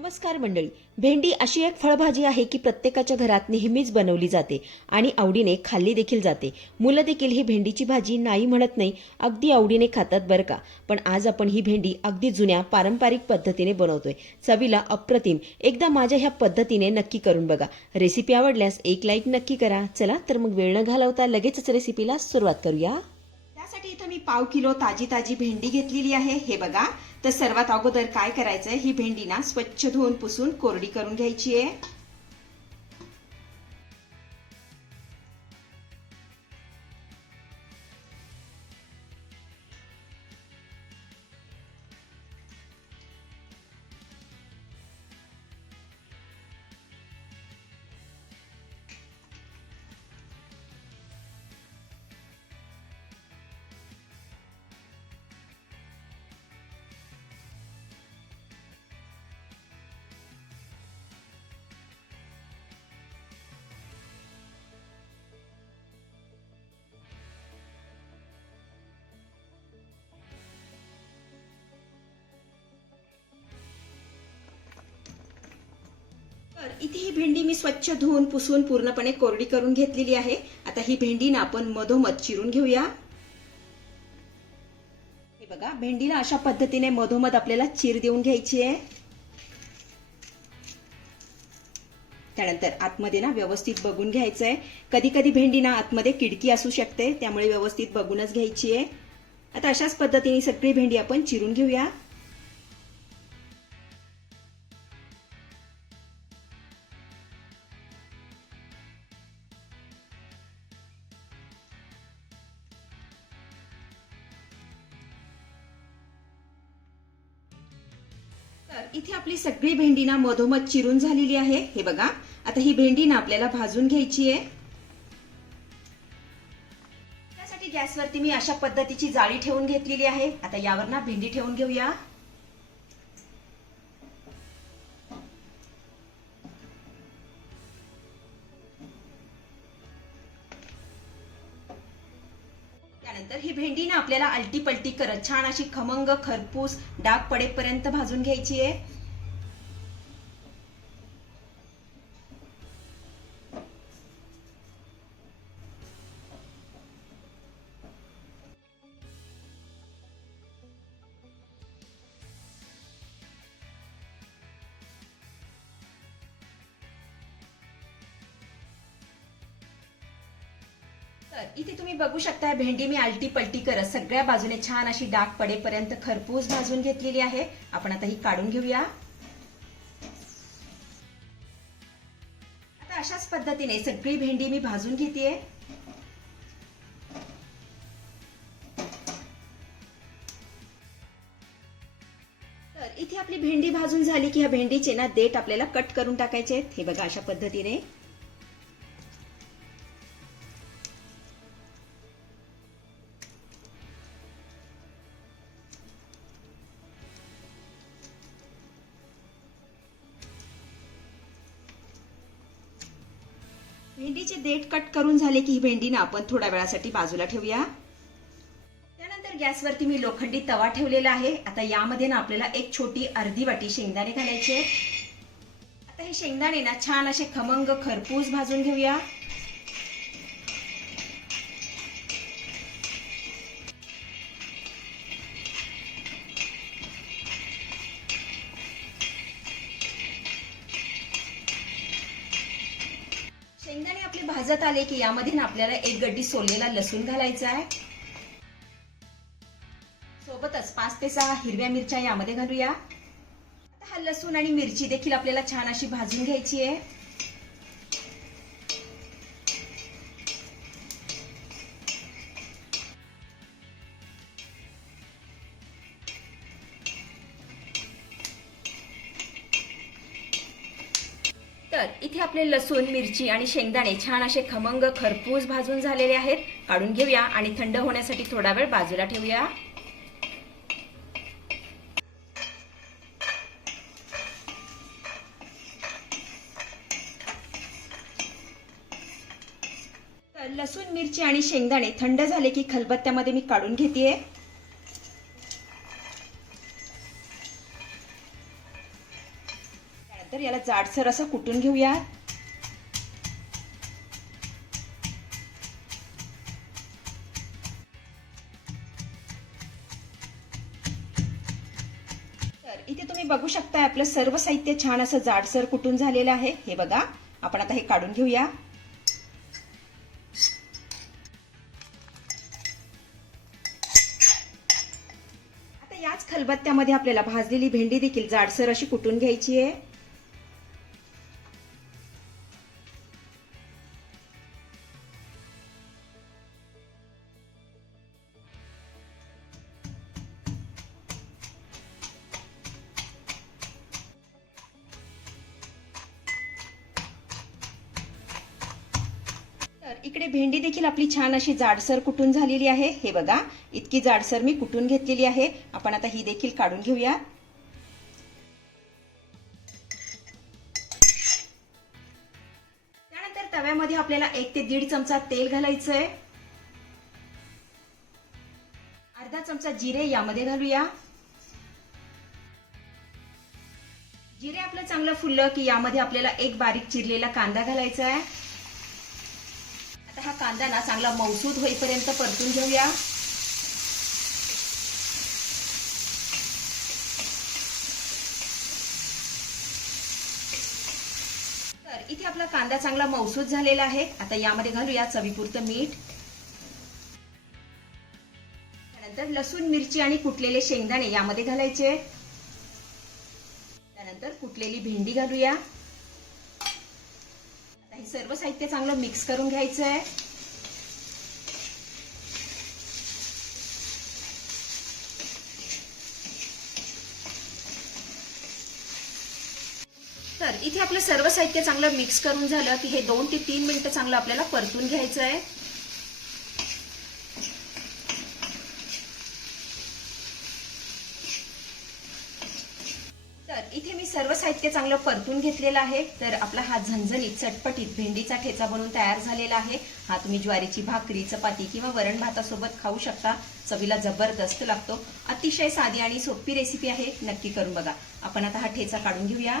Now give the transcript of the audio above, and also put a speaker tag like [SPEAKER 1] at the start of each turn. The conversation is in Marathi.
[SPEAKER 1] नमस्कार मंडळी. भेंडी अशी एक फळभाजी आहे की प्रत्येकाच्या घरात नेहमीच बनवली जाते आणि आवडीने खाल्ली देखील जाते. मुलं देखील ही भेंडीची भाजी नाही म्हणत नाही अगदी आवडीने खातात बरं का. पण आज आपण ही भेंडी अगदी जुन्या पारंपरिक पद्धतीने बनवतोय. चवीला अप्रतिम. एकदा माझ्या ह्या पद्धतीने नक्की करून बघा. रेसिपी आवडल्यास एक लाईक नक्की करा. चला तर मग वेळ न घालवता लगेचच रेसिपीला सुरुवात करूया. त्यासाठी इथं मी पाव किलो ताजी ताजी भेंडी घेतलेली आहे. हे बघा. तर सर्वात अगोदर काय करायचंय ही भेंडी ना स्वच्छ धुवून पुसून कोरडी करून घ्यायची आहे. तर इथे ही भेंडी मी स्वच्छ धुवून पुसून पूर्णपणे कोरडी करून घेतलेली आहे. आता ही भेंडी ना आपण मधोमध चिरून घेऊया. हे बघा भेंडीला अशा पद्धतीने मधोमध आपल्याला चीर देऊन घ्यायची आहे. त्यानंतर आतमध्ये ना व्यवस्थित बघून घ्यायचं आहे कधी कधी भेंडी ना आतमध्ये किडकी असू शकते त्यामुळे व्यवस्थित बघूनच घ्यायची आहे. आता अशाच पद्धतीने सगळी भेंडी आपण चिरून घेऊया. तर इथे आपली सगळी भेंडी ना मधोमध चिरून झालेली आहे. हे बघा. आता ही भेंडी ना आपल्याला भाजून घ्यायची आहे. त्यासाठी गॅसवरती मी अशा पद्धतीची जाळी ठेवून घेतलेली आहे. आता यावर ना भेंडी ठेवून घेऊया. त्यानंतर ही भेंडी ना आपल्याला अलटी पलटी करत. छान अशी खमंग खरपूस डाग पडेपर्यंत भाजून घ्यायची आहे. तर इथे तुम्ही बघू शकता भेंडी मी आलटी पलटी करत सगळ्या बाजूने छान अशी डाग पडेपर्यंत खरपूस भाजून घेतलेली आहे. आपण आता ही काढून घेऊया. आता अशाच पद्धतीने सगळी भेंडी मी भाजून घेतेय. तर इथे आपली भेंडी भाजून झाली की ह्या भेंडीचे ना देठ आपल्याला कट करून टाकायचे आहेत. हे बघा अशा पद्धतीने. भेंडीचे देठ कट करून झाले की ही भेंडी ना आपण थोड्या वेळासाठी बाजूला ठेवूया. त्यानंतर गॅसवरती मी लोखंडी तवा ठेवलेला आहे. आता यामध्ये ना आपल्याला एक छोटी अर्धी वाटी शेंगदाणे घालायचे आता हे शेंगदाणे ना छान असे खमंग खरपूस भाजून घेऊया. भाजत आले की यामध्ये ना आपल्याला एक गड्डी सोललेला लसूण घालायचा आहे. सोबतच पाच ते सहा हिरव्या मिरच्या यामध्ये घालूया. आता हा लसूण आणि मिरची देखील आपल्याला छान अशी भाजून घ्यायची आहे. तर इथे आपले लसूण मिरची आणि शेंगदाणे छान असे खमंग खरपूस भाजून झालेले आहेत. काढून घेऊया आणि थंड होण्यासाठी थोडा वेळ बाजूला ठेवूया. तर लसूण मिरची आणि शेंगदाणे थंड झाले की खलबत्त्यामध्ये मी काढून घेते तर याला जाडसर असं कुटून घेऊयात. तर इथे तुम्ही बघू शकता आपलं सर्व साहित्य छान असं जाडसर कुटून झालेलं आहे. हे बघा आपण आता हे काढून घेऊया. आता याच खलबत्त्यामध्ये आपल्याला भाजलेली भेंडी देखील जाडसर अशी कुटून घ्यायची आहे. इकडे भेंडी देखील आपली छान अशी जाडसर कुटून झालेली आहे. हे बघा इतकी जाडसर मी कुटून घेतलेली आहे. आपण आता ही देखील काढून घेऊया. त्यानंतर तव्यामध्ये आपल्याला एक ते दीड चमचा तेल घालायचं आहे अर्धा चमचा जिरे यामध्ये घालूया. जिरे आपलं चांगलं फुललं की यामध्ये आपल्याला एक बारीक चिरलेला कांदा घालायचा आहे आता हा कांदा ना चांगला मौसूद होईपर्यंत परतून घेऊया. तर इथे आपला कांदा चांगला मौसूद झालेला आहे. आता यामध्ये घालूया चवीपुरतं मीठ. त्यानंतर लसूण मिरची आणि कुटलेले शेंगदाणे यामध्ये घालायचे. त्यानंतर कुटलेली भेंडी घालूया. सर्व साहित्य चांगलं मिक्स करून घ्यायचं आहे तर इथे आपलं सर्व साहित्य चांगलं मिक्स करून झालं की हे दोन ते तीन मिनिटं चांगलं आपल्याला परतून घ्यायचं आहे इथे मी सर्व साहित्य चांगलं परतून घेतलेलं आहे. तर आपला हा झणझणीत चटपटीत भेंडीचा ठेचा बनवून तयार झालेला आहे. हा तुम्ही ज्वारीची भाकरी चपाती किंवा वरण भातासोबत खाऊ शकता. चवीला जबरदस्त लागतो. अतिशय साधी आणि सोपी रेसिपी आहे. नक्की करून बघा. आपण आता हा ठेचा काढून घेऊया.